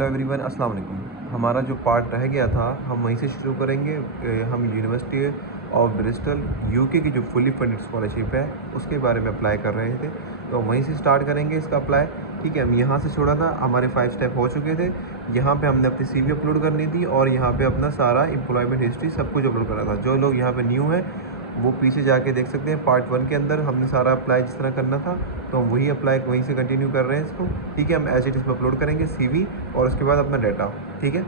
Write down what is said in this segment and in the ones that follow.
Hello everyone, अस्सलाम वालेकुम। हमारा जो पार्ट रह गया था हम वहीं से शुरू करेंगे। हम यूनिवर्सिटी ऑफ ब्रिस्टल यूके की जो फुली फंडेड स्कॉलरशिप है उसके बारे में अप्लाई कर रहे थे, तो वहीं से स्टार्ट करेंगे इसका अप्लाई। ठीक है, हम यहाँ से छोड़ा था, हमारे 5 स्टेप हो चुके थे। यहाँ पे हमने अपनी सीवी अपलोड करनी थी और यहाँ पे अपना सारा एम्प्लॉयमेंट हिस्ट्री सब कुछ अपलोड करना था। जो लोग यहाँ पे न्यू हैं वो पीछे जाके देख सकते हैं। पार्ट 1 के अंदर हमने सारा अप्लाई जिस तरह करना था, तो हम वही अप्लाई वहीं से कंटिन्यू कर रहे हैं इसको। ठीक है, हम एज इट इज़ अपलोड करेंगे सीवी और उसके बाद अपना डाटा। ठीक है,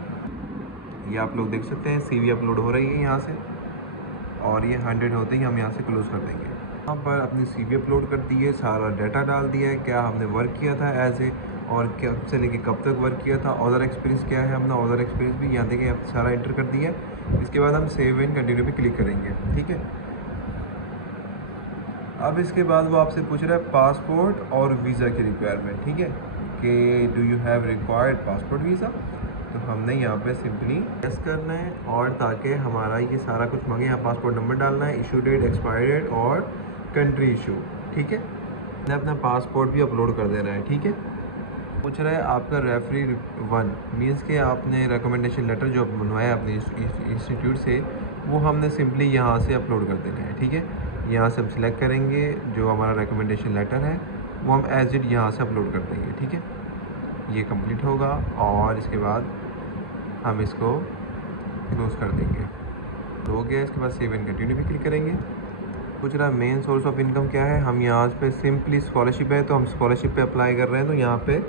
ये आप लोग देख सकते हैं सीवी अपलोड हो रही है यहाँ से, और ये 100 होते ही हम यहाँ से क्लोज़ कर देंगे। यहाँ पर अपनी सीवी अपलोड कर दी है, सारा डाटा डाल दिया है, क्या हमने वर्क किया था एज ए, और कब से लेके कब तक वर्क किया था, अदर एक्सपीरियंस क्या है, हमने अदर एक्सपीरियंस भी यहाँ देखें सारा एंटर कर दिया है। इसके बाद हम सेव एंड कंटिन्यू पे क्लिक करेंगे। ठीक है, अब इसके बाद वो आपसे पूछ रहा है पासपोर्ट और वीज़ा की रिक्वायरमेंट। ठीक है, कि do you have required passport visa, तो हमने यहाँ पे सिंपली यस करना है, और ताकि हमारा ये सारा कुछ मांगे, यहाँ पासपोर्ट नंबर डालना है, इशू डेट, एक्सपायरी डेट और कंट्री इशू। ठीक है, मैंने अपना पासपोर्ट भी अपलोड कर देना है। ठीक है, पूछ रहा है आपका रेफरी 1 मीन्स के आपने रिकमेंडेशन लेटर जो बनवाया अपने इंस्टीट्यूट से, वो हमने सिंपली यहाँ से अपलोड कर देना है। ठीक है, यहाँ से हम सिलेक्ट करेंगे जो हमारा रिकमेंडेशन लेटर है, वो हम एज इट यहाँ से अपलोड कर देंगे। ठीक है, ये कंप्लीट होगा और इसके बाद हम इसको क्लोज कर देंगे। तो हो गया, इसके बाद सेव एंड कंटिन्यू भी क्लिक करेंगे। पूछ रहा है मेन सोर्स ऑफ इनकम क्या है, हम यहाँ पे सिंपली स्कॉलरशिप है तो हम स्कॉलरशिप पे अप्लाई कर रहे हैं, तो यहाँ पे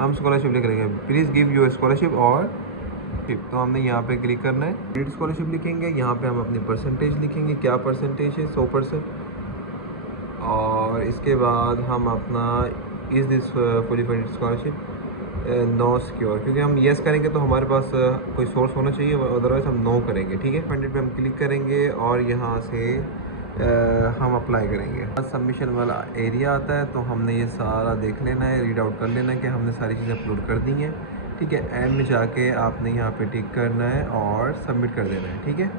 हम स्कॉलरशिप लिख लेंगे, प्लीज़ गिव योर स्कॉलरशिप और टिप। तो हमने यहाँ पे क्लिक करना है, क्रेडिट स्कॉलरशिप लिखेंगे, यहाँ पे हम अपनी परसेंटेज लिखेंगे, क्या परसेंटेज है, 100%। और इसके बाद हम अपना is this fully funded scholarship no secure, क्योंकि हम येस करेंगे तो हमारे पास कोई सोर्स होना चाहिए, अदरवाइज़ हम नो करेंगे। ठीक है, फंडेड पे हम क्लिक करेंगे और यहाँ से हम अप्लाई करेंगे। सबमिशन वाला एरिया आता है, तो हमने ये सारा देख लेना है, रीड आउट कर लेना है कि हमने सारी चीज़ें अपलोड कर दी हैं। ठीक है, एंड में जाके आपने यहाँ पे टिक करना है और सबमिट कर देना है। ठीक है,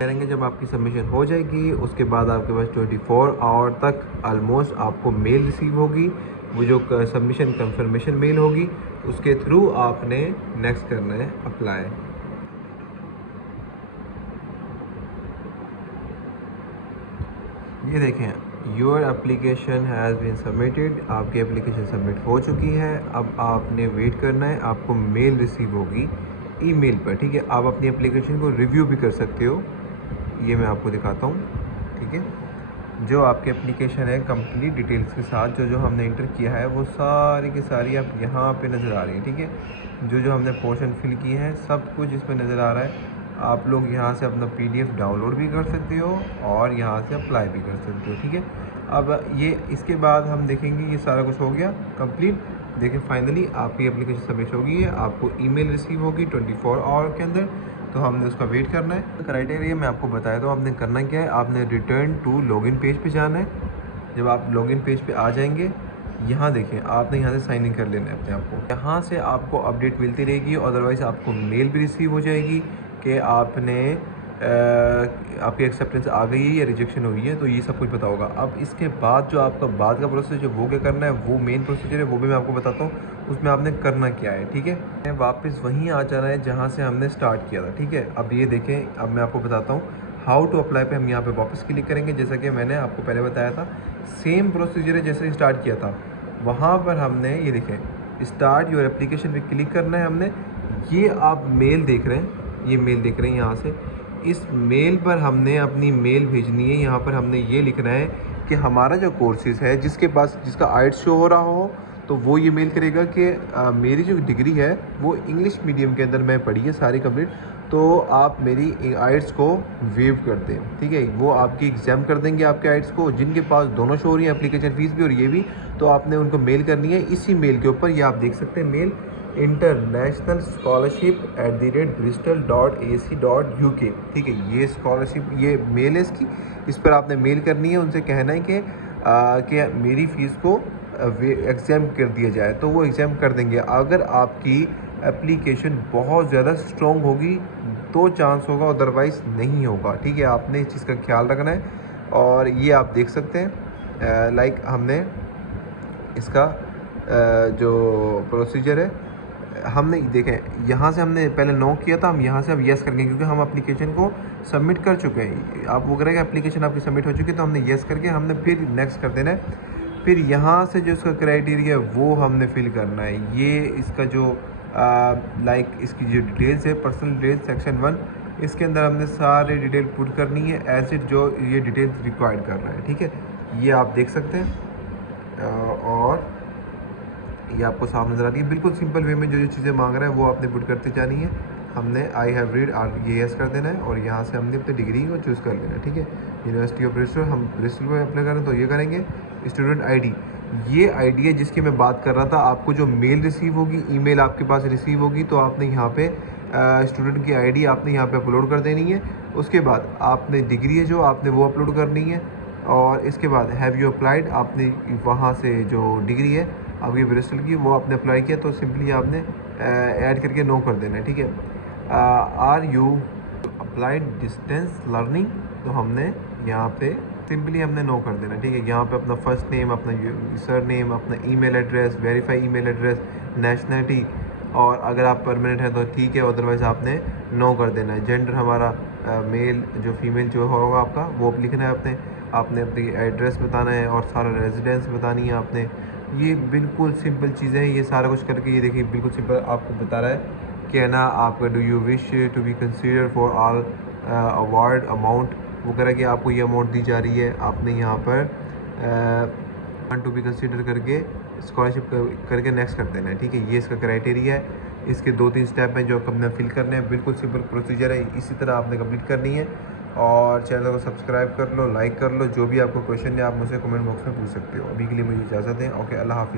करेंगे जब आपकी सबमिशन हो जाएगी उसके बाद आपके पास 24 आवर तक ऑलमोस्ट आपको मेल रिसीव होगी। वो जो सबमिशन कंफर्मेशन मेल होगी उसके थ्रू आपने नेक्स्ट करना है अप्लाई। ये देखें, your application has been submitted, आपकी एप्लीकेशन सबमिट हो चुकी है। अब आपने वेट करना है, आपको मेल रिसीव होगी ईमेल पर। ठीक है, आप अपनी एप्लीकेशन को रिव्यू भी कर सकते हो, ये मैं आपको दिखाता हूँ। ठीक है, जो आपकी एप्लीकेशन है कंप्लीट डिटेल्स के साथ, जो जो हमने इंटर किया है वो सारी की सारी आप यहाँ पे नज़र आ रही है। ठीक है, जो जो हमने पोर्शन फिल किए हैं सब कुछ इस पर नज़र आ रहा है। आप लोग यहाँ से अपना पीडीएफ डाउनलोड भी कर सकते हो और यहाँ से अप्लाई भी कर सकते हो। ठीक है, अब ये इसके बाद हम देखेंगे ये सारा कुछ हो गया कंप्लीट। देखिए फाइनली आपकी एप्लीकेशन सबमिट हो गई है, आपको ईमेल रिसीव होगी 24 आवर के अंदर, तो हमने उसका वेट करना है। क्राइटेरिया मैं आपको बताया, तो आपने करना क्या है, आपने रिटर्न टू लॉगिन पेज पे जाना है। जब आप लॉगिन पेज पे आ जाएंगे, यहाँ देखें आपने यहाँ से साइन इन कर लेना है अपने आप को। यहाँ से आपको अपडेट मिलती रहेगी, अदरवाइज़ आपको मेल भी रिसीव हो जाएगी कि आपने आपकी एक्सेप्टेंस आ गई है या रिजेक्शन हुई है, तो ये सब कुछ पता होगा। अब इसके बाद जो आपका बाद का प्रोसेस जो वो क्या करना है, वो मेन प्रोसीजर है, वो भी मैं आपको बताता हूँ उसमें आपने करना क्या है। ठीक है, वापस वहीं आ जाना है जहाँ से हमने स्टार्ट किया था। ठीक है, अब ये देखें, अब मैं आपको बताता हूँ हाउ टू अप्लाई पे हम यहाँ पे वापस क्लिक करेंगे। जैसा कि मैंने आपको पहले बताया था, सेम प्रोसीजर है जैसे स्टार्ट किया था। वहाँ पर हमने ये देखें, स्टार्ट योर एप्लीकेशन पे क्लिक करना है हमने। ये आप मेल देख रहे हैं, ये मेल देख रहे हैं, यहाँ से इस मेल पर हमने अपनी मेल भेजनी है। यहाँ पर हमने ये लिखना है कि हमारा जो कोर्सेज़ है, जिसके पास जिसका आइट्स शो हो रहा हो, तो वो ये मेल करेगा कि मेरी जो डिग्री है वो इंग्लिश मीडियम के अंदर मैं पढ़ी है सारी कंप्लीट, तो आप मेरी आइट्स को वेव कर दें। ठीक है, वो आपकी एग्ज़ाम कर देंगे आपके आइट्स को। जिनके पास दोनों शो हो रही है, एप्लीकेशन फ़ीस भी और ये भी, तो आपने उनको मेल करनी है। इसी मेल के ऊपर ये आप देख सकते हैं मेल, इंटरनेशनल स्कॉलरशिप @bristol.ac.uk। ठीक है, ये स्कॉलरशिप ये मेल है इसकी, इस पर आपने मेल करनी है। उनसे कहना है कि मेरी फ़ीस को एग्ज़ाम कर दिया जाए, तो वो एग्ज़ाम कर देंगे। अगर आपकी एप्लीकेशन बहुत ज़्यादा स्ट्रॉन्ग होगी तो चांस होगा, अदरवाइज़ नहीं होगा। ठीक है, आपने इस चीज़ का ख्याल रखना है। और ये आप देख सकते हैं लाइक हमने इसका जो प्रोसीजर है हमने देखें यहाँ से हमने पहले नो किया था, हम यहाँ से अब येस करेंगे क्योंकि हम एप्लीकेशन को सबमिट कर चुके हैं। आप वो करेंगे एप्लीकेशन आपकी सबमिट हो चुकी है तो हमने येस करके हमने फिर नेक्स्ट कर देना है। फिर यहाँ से जो इसका क्राइटेरिया है वो हमने फिल करना है। ये इसका जो लाइक इसकी जो डिटेल्स है, पर्सनल डिटेल्स सेक्शन 1, इसके अंदर हमने सारे डिटेल पुट करनी है एज इट जो ये डिटेल्स रिक्वायर्ड कर रहा है, ठीक है। ये आप देख सकते हैं और ये आपको साफ नज़र आ रही है। बिल्कुल सिंपल वे में जो जो चीज़ें मांग रहा है वो आपने पुट करते जानी है। हमने आई हैव रीड ये यस कर देना है और यहाँ से हमने अपनी डिग्री को चूज़ कर लेना है, ठीक है। यूनिवर्सिटी ऑफ ब्रिस्टल, हम ब्रिस्टल में अप्लाई करें तो ये करेंगे। स्टूडेंट आईडी, ये आईडी है जिसकी मैं बात कर रहा था। आपको जो मेल रिसीव होगी, ईमेल आपके पास रिसीव होगी तो आपने यहाँ पे स्टूडेंट की आईडी आपने यहाँ पे अपलोड कर देनी है। उसके बाद आपने डिग्री है जो आपने वो अपलोड करनी है और इसके बाद हैव यू अप्लाइड, आपने वहाँ से जो डिग्री है आपकी ब्रिस्टल की वो आपने अप्लाई किया तो सिंपली आपने ऐड करके नो कर देना है, ठीक है। Are you applied distance learning, तो हमने यहाँ पे सिंपली हमने नो कर देना, ठीक है। यहाँ पे अपना फर्स्ट नेम, अपना सर नेम, अपना email address, verify email address, nationality, और अगर आप परमानेंट हैं तो ठीक है, अदरवाइज़ आपने नो कर देना है। जेंडर हमारा मेल, जो फीमेल जो होगा आपका वो लिखना है आपने अपनी एड्रेस बताना है और सारा रेजिडेंस बतानी है आपने। ये बिल्कुल सिंपल चीज़ें हैं। ये सारा कुछ करके ये देखिए बिल्कुल सिंपल आपको बता रहा है कि है ना, आपका do you wish to be consider for all award amount, वो कह रहा है कि आपको ये अमाउंट दी जा रही है। आपने यहाँ पर टू बी कंसीडर करके स्कॉलरशिप करके नेक्स्ट कर देना है, ठीक है। ये इसका क्राइटेरिया है। इसके 2-3 स्टेप हैं जो हमने फिल करने हैं। बिल्कुल सिंपल प्रोसीजर है, इसी तरह आपने कंप्लीट करनी है। और चैनल को सब्सक्राइब कर लो, लाइक कर लो। जो भी आपको क्वेश्चन है आप मुझसे कमेंट बॉक्स में पूछ सकते हो। अभी के लिए मुझे इजाज़त दें। ओके, अल्लाह हाफिज़।